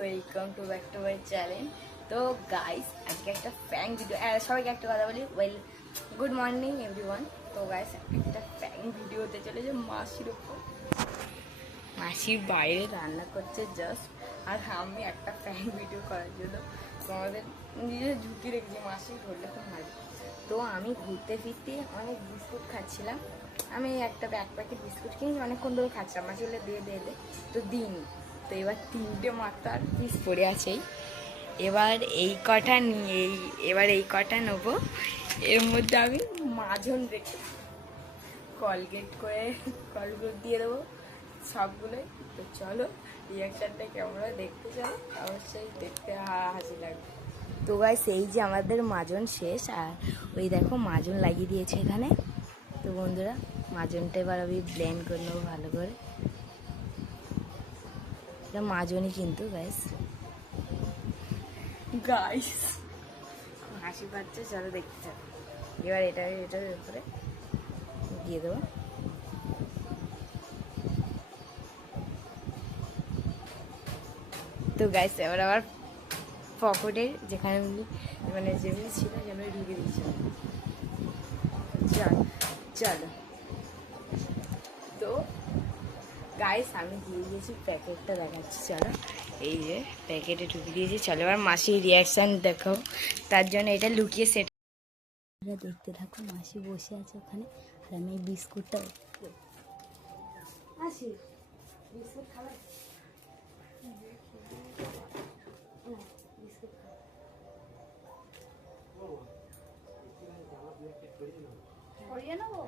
Welcome to back to my channel. তো guys আজকে একটা প্র্যাঙ্ক ভিডিও, সবাইকে একটা কথা বলি, গুড মর্নিং এভরিওয়ান। তো গাইস একটা প্র্যাঙ্ক ভিডিও হতে চলেছে মাসির উপর। মাসির বাইরে রান্না করছে জাস্ট, আর আমি একটা প্র্যাঙ্ক ভিডিও করার জন্য তোমাদের নিজের ঝুঁকি রেখেছি, মাসি ধরলে তো মারি। তো আমি ঘুরতে ফিরতে অনেক বিস্কুট খাচ্ছিলাম, আমি একটা এক প্যাকেট বিস্কুট কিনেছি, অনেকক্ষণ ধরে খাচ্ছিলাম, মাসি বলে দে দে দে, তো দিইনি। তো এবার 3টে মাথার পিস পড়ে আছেই, এবার এই কটা নিয়ে এই কটা নেবো। এর মধ্যে আমি মাজন রেখে কলগেট দিয়ে দেবো সবগুলোই। তো চলো রিয়াকশানটা কেমন দেখতে চাও, অবশ্যই দেখতে হাসি লাগবে। তো গাইস এই যে আমাদের মাজন শেষ, আর ওই দেখো মাজন লাগিয়ে দিয়েছে এখানে। তো বন্ধুরা মাজনটা এবার আমি ব্লেন্ড করে নেবো ভালো করে। এটা মাজনই কিন্তু গাইস হাসি পাচ্ছে, চলো দেখতে চাও। এবার এটার উপরে দিয়ে দেবো। তো গাইস এবার আবার পকেটের যেখানে মানে যেগুলো ছিল সেগুলো ঢুকে দিচ্ছিলাম। চলো তো গাইস আমি দিয়ে দিয়েছি, প্যাকেটটা দেখাচ্ছি, চলো এই যে প্যাকেটে ঢুকে দিয়েছি। চলো এবার মাসির রিয়াকশান দেখো, তার জন্য এটা লুকিয়ে সেট দেখতে থাকো। মাসি বসে আছে ওখানে, আর আমি এই বিস্কুটটা মাসি বিস্কুট খাবার বিস্কুট করিয়ে নেবো।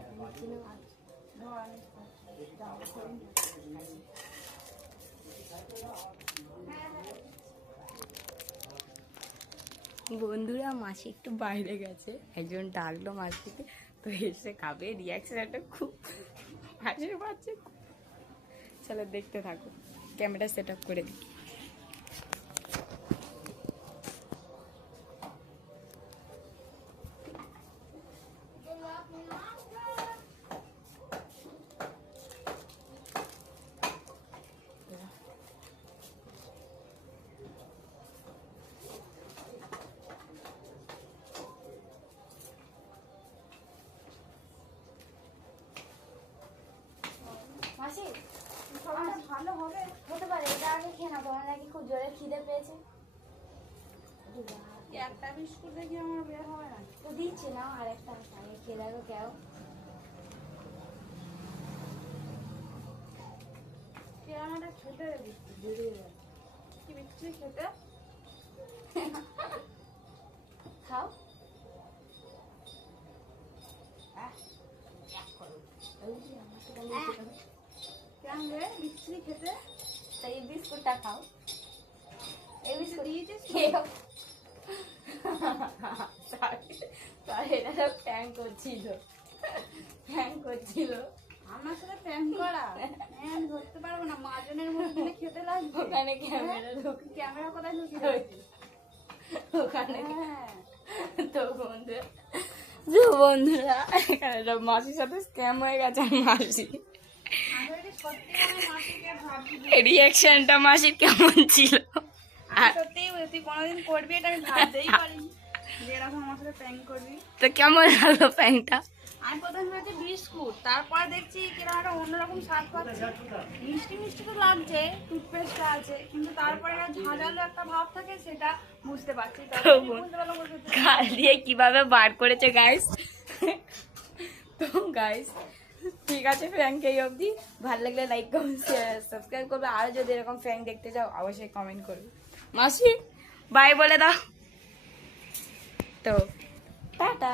বন্ধুরা মাসি একটু বাইরে গেছে, একজন ডাকলো মাসিকে, তো এসে খাবে। রিয়াকশনটা খুব হাসি পাচ্ছে, চলো দেখতে থাকো। ক্যামেরা সেট আপ করে দিই। মাসি ভালো হবে, হতে পারে এটা আগে খেয়ে না, তোমার নাকি খুব জোরে খিদে পেয়েছে। একটা বিস্কুট দেখি আমার বের হবে না, তো দিচ্ছি না আর একটা আগে খেয়ে দেখো কেউ। কেরামাটা খেতে কি বিচ্ছি খেতে খাও। মিষ্টি খেতে, এই বিস্কুটটা খাও। এই বিস্কুট দিয়েছিস খেয়েও। এটা প্যাং করছিল আমার সাথে প্যাং করা, আমি ধরতে পারবো না। মাজনের মধ্যে খেতে লাগবে, ওখানে ক্যামেরা কোথায় ঢুকিয়ে ওখানে। তো বন্ধুরা এখানে মাসির সাথে স্ক্যাম হয়ে গেছে। মাসি রিয়াকশনটা মাসির কেমন ছিল? সত্যি তুই কোনোদিন করবি এটা, আমি ভাবতেই পারিনি যে এরকম আমার সাথে প্র্যাঙ্ক করবি। তো কেমন লাগলো প্র্যাঙ্কটা? আমি প্রথমে ভেবেছি বিস্কুট, তারপরে দেখছি কিরকম একটা অন্যরকম স্বাদ পাচ্ছি। মিষ্টি মিষ্টি তো লাগছে, টুথপেস্টটা আছে, কিন্তু তারপরে ঝাঁঝালো একটা ভাব থাকে, সেটা বুঝতে পারছি। গাল দিয়ে কিভাবে বার করেছে গাইস। তো গাইস ঠিক আছে, প্র্যাঙ্ক এই অবধি। ভালো লাগলে লাইক কমেন্ট সাবস্ক্রাইব করবে, আরো যদি এরকম প্র্যাঙ্ক দেখতে চাও অবশ্যই কমেন্ট করবে। মাসি বাই বলে দাও। তো টাটা।